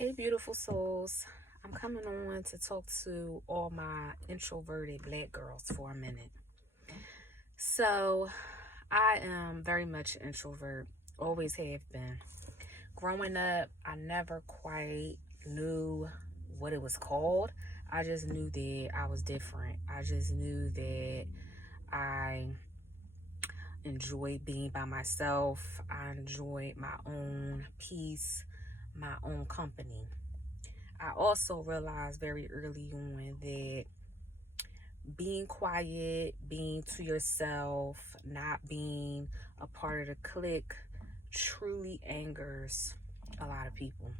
Hey, beautiful souls. I'm coming on to talk to all my introverted black girls for a minute. So, I am very much an introvert, always have been. Growing up, I never quite knew what it was called. I just knew that I was different. I just knew that I enjoyed being by myself. I enjoyed my own peace, my own company. I also realized very early on that being quiet, being to yourself, not being a part of the clique truly angers a lot of people.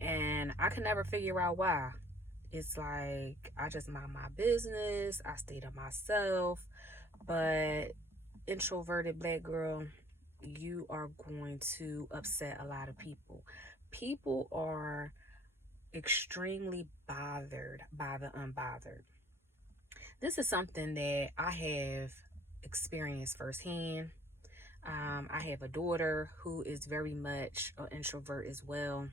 And I can never figure out why. It's like I just mind my business, I stay to myself, but introverted black girl, you are going to upset a lot of people. People are extremely bothered by the unbothered. This is something that I have experienced firsthand. I have a daughter who is very much an introvert as well,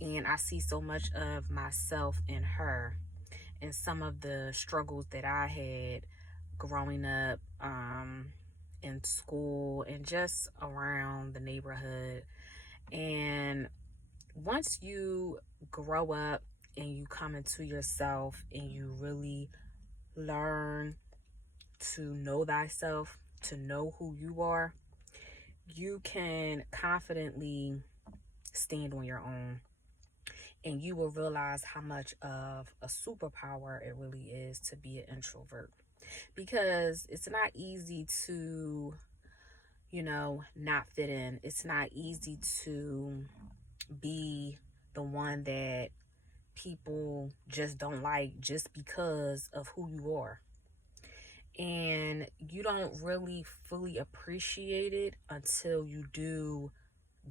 and I see so much of myself in her and some of the struggles that I had growing up in school and just around the neighborhood. And once you grow up and you come into yourself and you really learn to know thyself, to know who you are, you can confidently stand on your own, and you will realize how much of a superpower it really is to be an introvert, because it's not easy to not fit in. It's not easy to be the one that people just don't like just because of who you are. And you don't really fully appreciate it until you do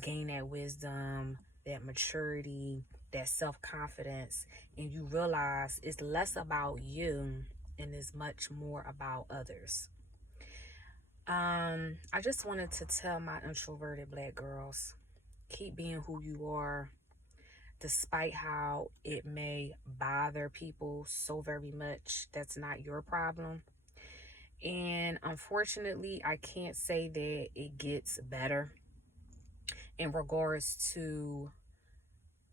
gain that wisdom, that maturity, that self-confidence, and you realize it's less about you and is much more about others. I just wanted to tell my introverted black girls, keep being who you are, despite how it may bother people so very much. That's not your problem. And unfortunately, I can't say that it gets better in regards to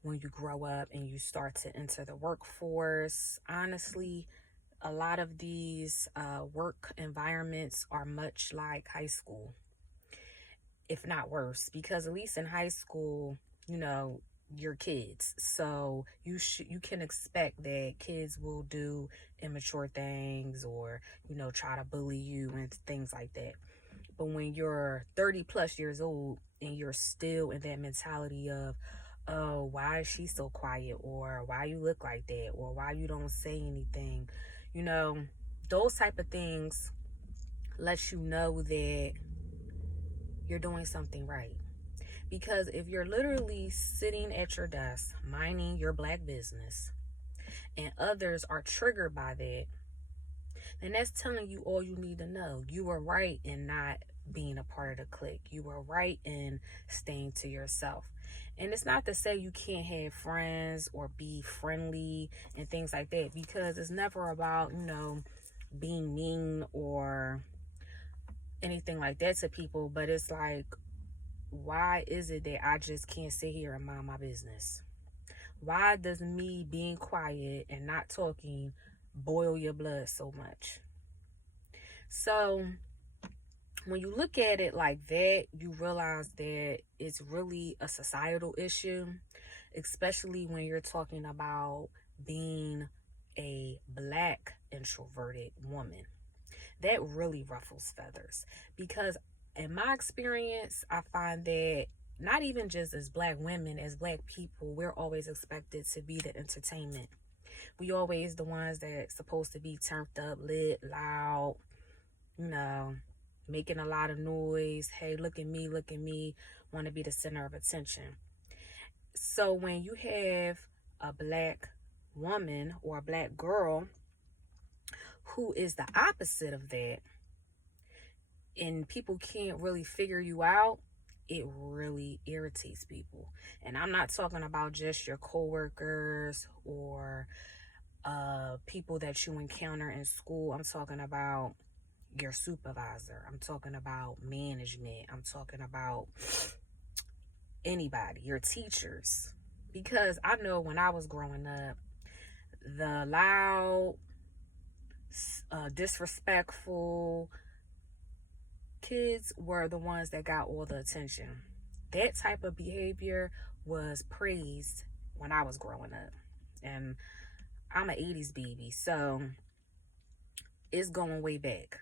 when you grow up and you start to enter the workforce. Honestly, a lot of these work environments are much like high school, if not worse, because at least in high school, you're kids, so you can expect that kids will do immature things, or try to bully you and things like that. But when you're 30 plus years old and you're still in that mentality of, oh, why is she so quiet, or why you look like that, or why you don't say anything, you know those type of things let you know that you're doing something right. Because if you're literally sitting at your desk minding your black business and others are triggered by that, then that's telling you all you need to know. You were right in not being a part of the clique. You were right in staying to yourself. And it's not to say you can't have friends or be friendly and things like that, because it's never about, being mean or anything like that to people. But it's like, why is it that I just can't sit here and mind my business? Why does me being quiet and not talking boil your blood so much? So when you look at it like that, you realize that it's really a societal issue, especially when you're talking about being a black introverted woman. That really ruffles feathers, because in my experience, I find that not even just as black women, as black people, we're always expected to be the entertainment. We always the ones that's supposed to be turned up, lit, loud, you know, making a lot of noise. Hey, look at me, want to be the center of attention. So when you have a black woman or a black girl who is the opposite of that, and people can't really figure you out, it really irritates people. And I'm not talking about just your coworkers or people that you encounter in school. I'm talking about your supervisor. I'm talking about management. I'm talking about anybody, your teachers. Because I know when I was growing up, the loud, disrespectful kids were the ones that got all the attention. That type of behavior was praised when I was growing up. And I'm an 80s baby, so it's going way back.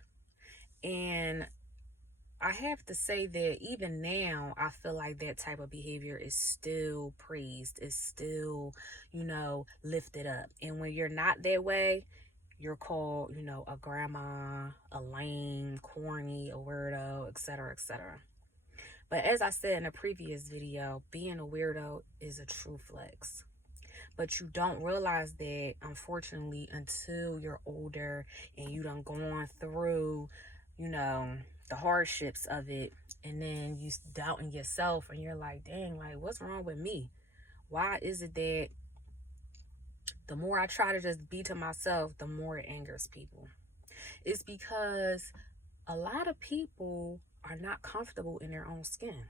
And I have to say that even now, I feel like that type of behavior is still praised, is still, lifted up. And when you're not that way, you're called, a grandma, a lame, corny, a weirdo, etc., etc. But as I said in a previous video, being a weirdo is a true flex. But you don't realize that, unfortunately, until you're older and you done gone through, the hardships of it. And then you doubting yourself and you're like, dang, like, what's wrong with me? Why is it that the more I try to just be to myself, the more it angers people? It's because a lot of people are not comfortable in their own skin.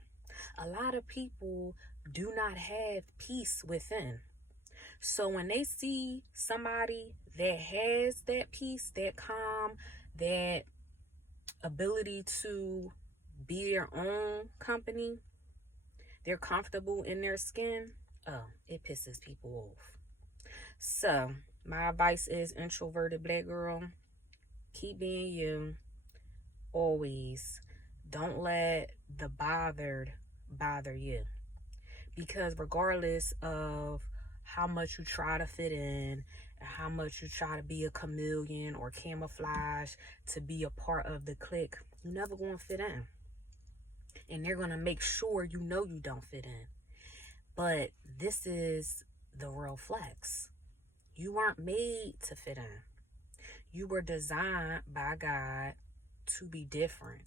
A lot of people do not have peace within. So when they see somebody that has that peace, that calm, that ability to be their own company, they're comfortable in their skin, it pisses people off. So my advice is, introverted black girl, keep being you, always. Don't let the bothered bother you. Because regardless of how much you try to fit in and how much you try to be a chameleon or camouflage to be a part of the clique, you're never going to fit in. And they're going to make sure you don't fit in. But this is the real flex. You weren't made to fit in. You were designed by God to be different.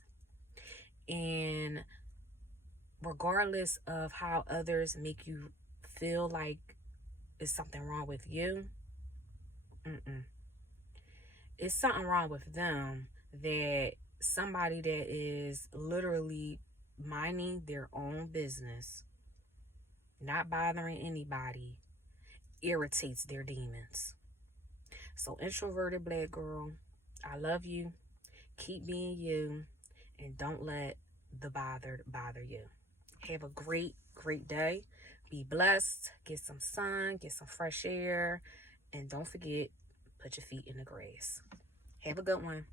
And regardless of how others make you feel like is something wrong with you, it's something wrong with them that somebody that is literally minding their own business, not bothering anybody, irritates their demons. So introverted black girl, I love you. Keep being you, and don't let the bothered bother you. Have a great day. Be blessed. Get some sun, get some fresh air, and don't forget, put your feet in the grass. Have a good one.